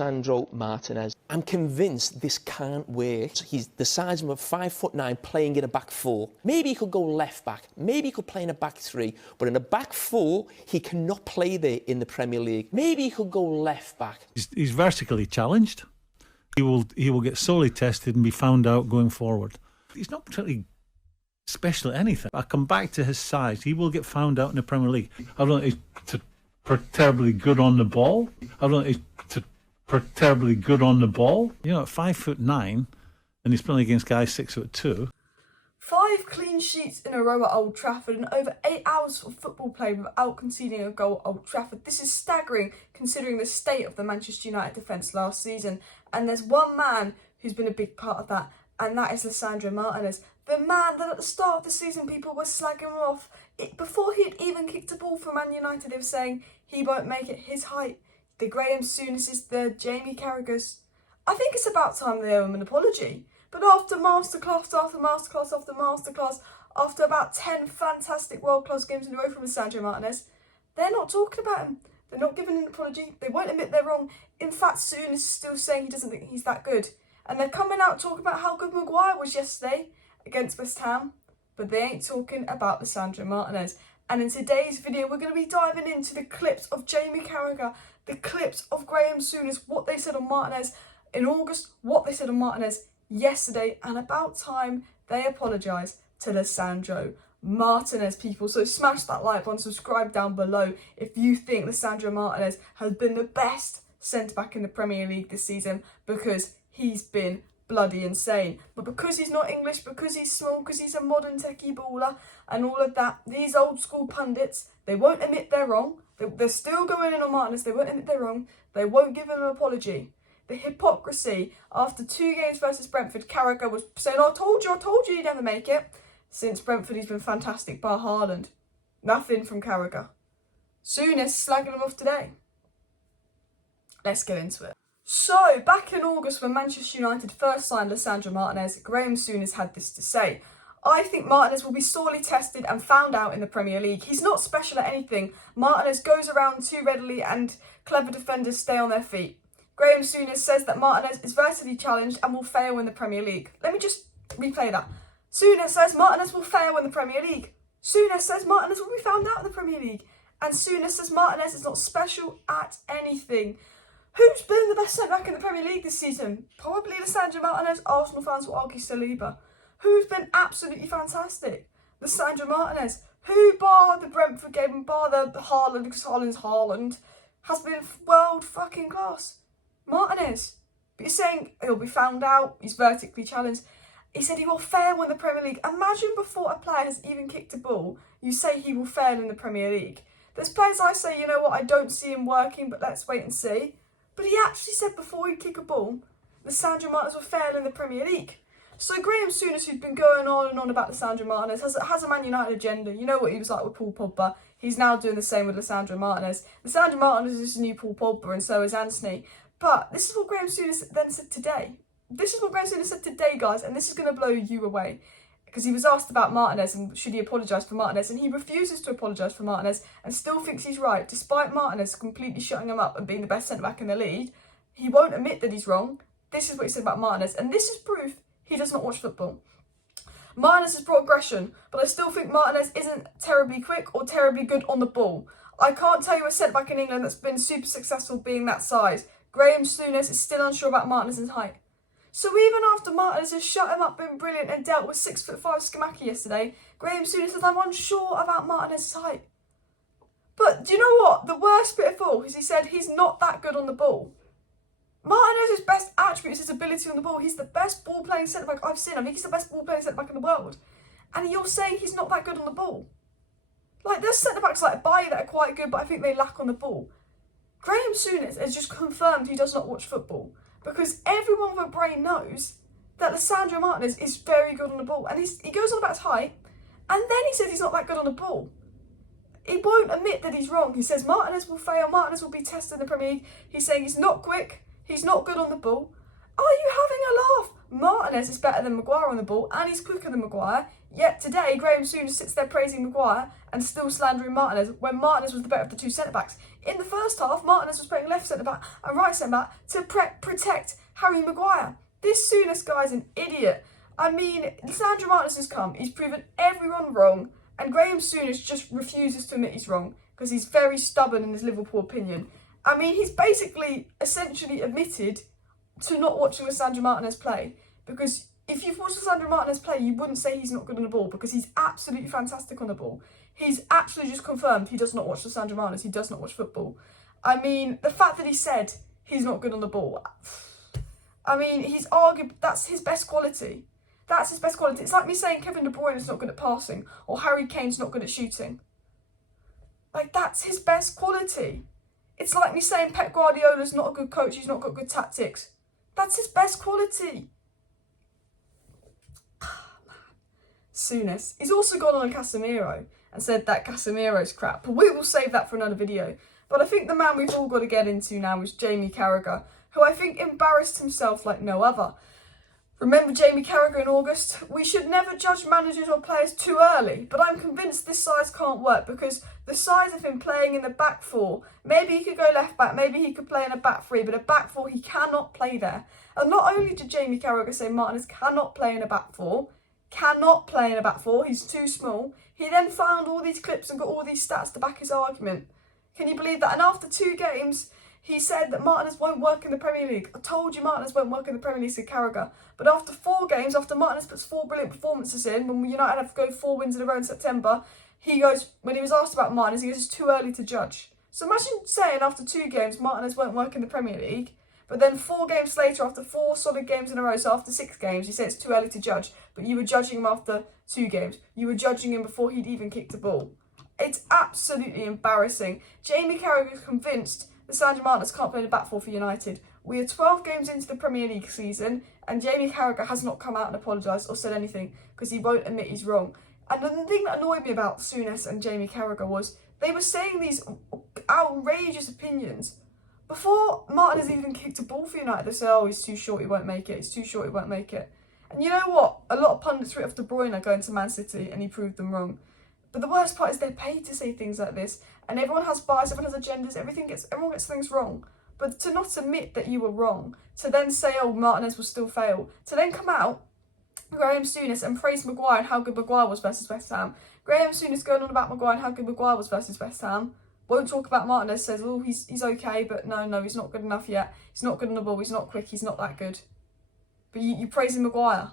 Lisandro Martinez. I'm convinced this can't work. He's the size of a 5'9", playing in a back four. Maybe he could go left back. Maybe he could play in a back three. But in a back four, he cannot play there in the Premier League. Maybe he could go left back. He's vertically challenged. He will get sorely tested and be found out going forward. He's not particularly special at anything. I come back to his size. He will get found out in the Premier League. I don't think he's terribly good on the ball. I don't think he's terribly good on the ball. You know, at 5'9", and he's playing against guys 6'2". 5 clean sheets in a row at Old Trafford and over 8 hours of football played without conceding a goal at Old Trafford. This is staggering considering the state of the Manchester United defence last season. And there's one man who's been a big part of that, and that is Lisandro Martinez. The man that at the start of the season people were slagging him off. Before he had even kicked a ball for Man United, they were saying he won't make it his height. The Graeme Souness, the Jamie Carraghers. I think it's about time they owe him an apology. But after masterclass after masterclass after masterclass, after about 10 fantastic world-class games in a row from Lisandro Martinez, they're not talking about him. They're not giving an apology. They won't admit they're wrong. In fact, Souness is still saying he doesn't think he's that good. And they're coming out talking about how good Maguire was yesterday against West Ham, but they ain't talking about Lisandro Martinez. And in today's video, we're going to be diving into the clips of Jamie Carragher, the clips of Graeme Souness, what they said on Martinez in August, what they said on Martinez yesterday, and about time they apologise to Lisandro Martinez, people. So smash that like button, subscribe down below if you think Lisandro Martinez has been the best centre-back in the Premier League this season, because he's been bloody insane. But because he's not English, because he's small, because he's a modern techie baller and all of that, these old school pundits, they won't admit they're wrong. They're still going in on Martinez. They won't admit they're wrong. They won't give him an apology. The hypocrisy after 2 games versus Brentford, Carragher was saying, I told you he'd never make it. Since Brentford, he's been fantastic, bar Haaland. Nothing from Carragher. Souness slagging him off today. Let's get into it. So, back in August when Manchester United first signed Lisandro Martinez, Graeme Souness had this to say. I think Martinez will be sorely tested and found out in the Premier League. He's not special at anything. Martinez goes around too readily and clever defenders stay on their feet. Graeme Souness says that Martinez is vertically challenged and will fail in the Premier League. Let me just replay that. Souness says Martinez will fail in the Premier League. Souness says Martinez will be found out in the Premier League. And Souness says Martinez is not special at anything. Who's been the best centre-back in the Premier League this season? Probably Lisandro Martinez. Arsenal fans will argue Saliba. Who's been absolutely fantastic? Lisandro Martinez. Who, bar the Brentford game and bar the Haaland, because Haaland's Haaland, has been world fucking class? Martinez. But you're saying he'll be found out, he's vertically challenged. He said he will fail in the Premier League. Imagine before a player has even kicked a ball, you say he will fail in the Premier League. There's players I say, you know what, I don't see him working, but let's wait and see. But he actually said before he'd kick a ball, Lisandro Martinez will fail in the Premier League. So Graeme Souness, who's been going on and on about Lisandro Martinez, has a Man United agenda. You know what he was like with Paul Pogba. He's now doing the same with Lisandro Martinez. Lisandro Martinez is the new Paul Pogba, and so is Anthony. But this is what Graeme Souness then said today. This is what Graeme Souness said today, guys, and this is going to blow you away. Because he was asked about Martinez and should he apologise for Martinez, and he refuses to apologise for Martinez and still thinks he's right. Despite Martinez completely shutting him up and being the best centre-back in the league, he won't admit that he's wrong. This is what he said about Martinez, and this is proof he does not watch football. Martinez has brought aggression, but I still think Martinez isn't terribly quick or terribly good on the ball. I can't tell you a centre-back in England that's been super successful being that size. Graeme Souness is still unsure about Martinez's height. So even after Martinez has shut him up, been brilliant and dealt with 6'5" Skamaki yesterday, Graeme Souness says, I'm unsure about Martinez's height. But do you know what? The worst bit of all is he said he's not that good on the ball. Martinez's best attribute is his ability on the ball. He's the best ball-playing centre-back I've seen. I think he's the best ball-playing centre-back in the world. And you're saying he's not that good on the ball. Like, there's centre-backs like Bailly that are quite good, but I think they lack on the ball. Graeme Souness has just confirmed he does not watch football. Because everyone with a brain knows that Lisandro Martinez is very good on the ball. And he goes on about his height, and then he says he's not that good on the ball. He won't admit that he's wrong. He says Martinez will fail, Martinez will be tested in the Premier League. He's saying he's not quick, he's not good on the ball. Are you having a laugh? Martinez is better than Maguire on the ball, and he's quicker than Maguire. Yet today, Graeme Souness sits there praising Maguire and still slandering Martinez when Martinez was the better of the two centre-backs. In the first half, Martinez was playing left centre-back and right centre-back to protect Harry Maguire. This Souness guy's an idiot. I mean, Lisandro Martinez has come, he's proven everyone wrong, and Graeme Souness just refuses to admit he's wrong because he's very stubborn in his Liverpool opinion. I mean, he's basically essentially admitted to not watching Lisandro Martinez play, because if you've watched Lisandro Martinez play, you wouldn't say he's not good on the ball, because he's absolutely fantastic on the ball. He's absolutely just confirmed he does not watch Lisandro Martinez, he does not watch football. I mean, the fact that he said he's not good on the ball, I mean, he's argued that's his best quality. That's his best quality. It's like me saying Kevin De Bruyne is not good at passing, or Harry Kane's not good at shooting. Like, that's his best quality. It's like me saying Pep Guardiola's not a good coach, he's not got good tactics. That's his best quality. Souness. He's also gone on Casemiro and said that Casemiro's crap, but we will save that for another video. But I think the man we've all got to get into now is Jamie Carragher, who I think embarrassed himself like no other. Remember Jamie Carragher in August? We should never judge managers or players too early, but I'm convinced this size can't work, because the size of him playing in the back four, maybe he could go left back, maybe he could play in a back three, but a back four, he cannot play there. And not only did Jamie Carragher say Martinez cannot play in a back four, he's too small, he then found all these clips and got all these stats to back his argument. Can you believe that? And after 2 games, he said that Martinez won't work in the Premier League. I told you Martinez won't work in the Premier League, said Carragher. But after 4 games, after Martinez puts 4 brilliant performances in, when United have to go 4 wins in a row in September, he goes, when he was asked about Martinez, he goes, it's too early to judge. So imagine saying after 2 games, Martinez won't work in the Premier League, but then 4 games later, after 4 solid games in a row, so after 6 games, you say it's too early to judge, but you were judging him after 2 games. You were judging him before he'd even kicked the ball. It's absolutely embarrassing. Jamie Carragher is convinced Lisandro Martinez can't play in the back four for United. We are 12 games into the Premier League season, and Jamie Carragher has not come out and apologised or said anything, because he won't admit he's wrong. And the thing that annoyed me about Souness and Jamie Carragher was they were saying these outrageous opinions. Before Martinez even kicked a ball for United, they said, oh, he's too short, he won't make it, he's too short, he won't make it. And you know what? A lot of pundits wrote off De Bruyne going to Man City, and he proved them wrong. But the worst part is they're paid to say things like this, and everyone has bias, everyone has agendas, everyone gets things wrong. But to not admit that you were wrong, to then say, oh, Martinez will still fail, to then come out, Graeme Souness, and praise Maguire and how good Maguire was versus West Ham. Graeme Souness going on about Maguire and how good Maguire was versus West Ham. Won't talk about Martinez, says, oh, he's okay, but no, he's not good enough yet. He's not good on the ball, he's not quick, he's not that good. But you praising Maguire.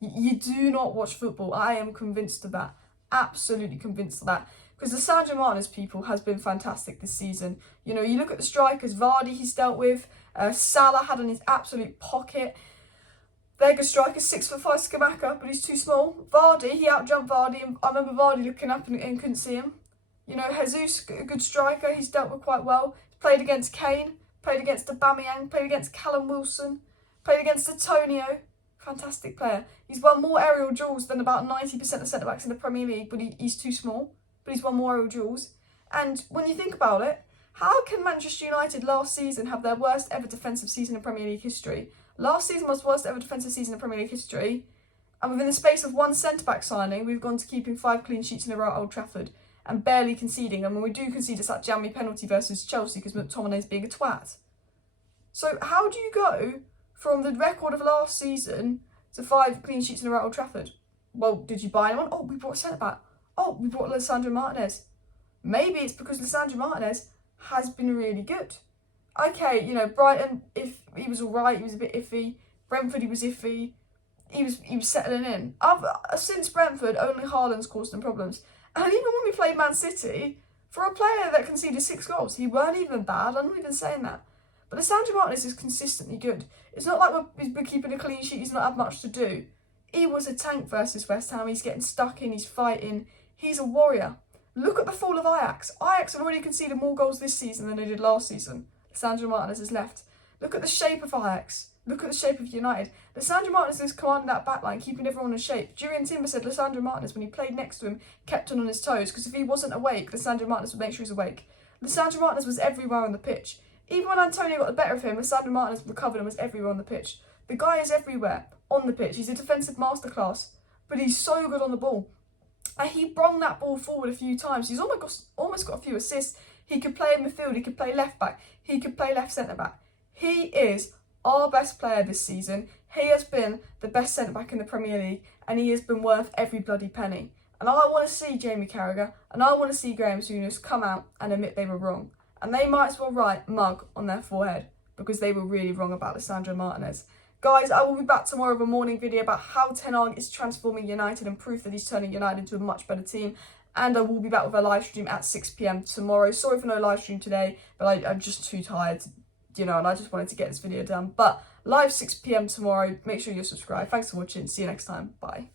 You do not watch football. I am convinced of that. Absolutely convinced of that, because the Lisandro Martinez people has been fantastic this season. You know, you look at the strikers, Vardy he's dealt with, Salah had in his absolute pocket. Their good striker, 6'5" Skamaka, but he's too small. Vardy, he outjumped Vardy, and I remember Vardy looking up and couldn't see him. You know, Jesus, a good striker, he's dealt with quite well. He's played against Kane, played against Aubameyang, played against Callum Wilson, played against Antonio. Fantastic player. He's won more aerial duels than about 90% of centre-backs in the Premier League, but he's too small. But he's won more aerial duels. And when you think about it, how can Manchester United last season have their worst ever defensive season in Premier League history? Last season was the worst ever defensive season in Premier League history. And within the space of 1 centre-back signing, we've gone to keeping 5 clean sheets in a row at Old Trafford and barely conceding. And when we do concede, it's that jammy penalty versus Chelsea because McTominay's being a twat. So how do you go from the record of last season to 5 clean sheets in a row at Old Trafford? Well, did you buy anyone? Oh, we brought a centre-back. Oh, we brought Lisandro Martinez. Maybe it's because Lisandro Martinez has been really good. Okay, you know, Brighton, if he was all right, he was a bit iffy. Brentford, he was iffy. He was settling in. Since Brentford, only Haaland's caused them problems. And even when we played Man City, for a player that conceded 6 goals, he weren't even bad. I'm not even saying that. But Lisandro Martinez is consistently good. It's not like we're keeping a clean sheet, he's not had much to do. He was a tank versus West Ham. He's getting stuck in, he's fighting. He's a warrior. Look at the fall of Ajax. Ajax have already conceded more goals this season than they did last season. Lisandro Martinez has left. Look at the shape of Ajax. Look at the shape of United. Lisandro Martinez is commanding that backline, keeping everyone in shape. Jurriën Timber said Lisandro Martinez, when he played next to him, kept on his toes, because if he wasn't awake, Lisandro Martinez would make sure he was awake. Lisandro Martinez was everywhere on the pitch. Even when Antonio got the better of him, Lisandro Martinez recovered and was everywhere on the pitch. The guy is everywhere on the pitch. He's a defensive masterclass, but he's so good on the ball. And he brung that ball forward a few times. He's almost got a few assists. He could play in midfield, he could play left back, he could play left centre back. He is our best player this season. He has been the best centre back in the Premier League, and he has been worth every bloody penny. And I want to see Jamie Carragher and I want to see Graeme Souness come out and admit they were wrong. And they might as well write mug on their forehead, because they were really wrong about Lisandro Martinez. Guys, I will be back tomorrow with a morning video about how Ten Hag is transforming United and proof that he's turning United into a much better team. And I will be back with a live stream at 6 PM tomorrow. Sorry for no live stream today, but I'm just too tired, you know, and I just wanted to get this video done. But live 6 PM tomorrow. Make sure you're subscribed. Thanks for watching. See you next time. Bye.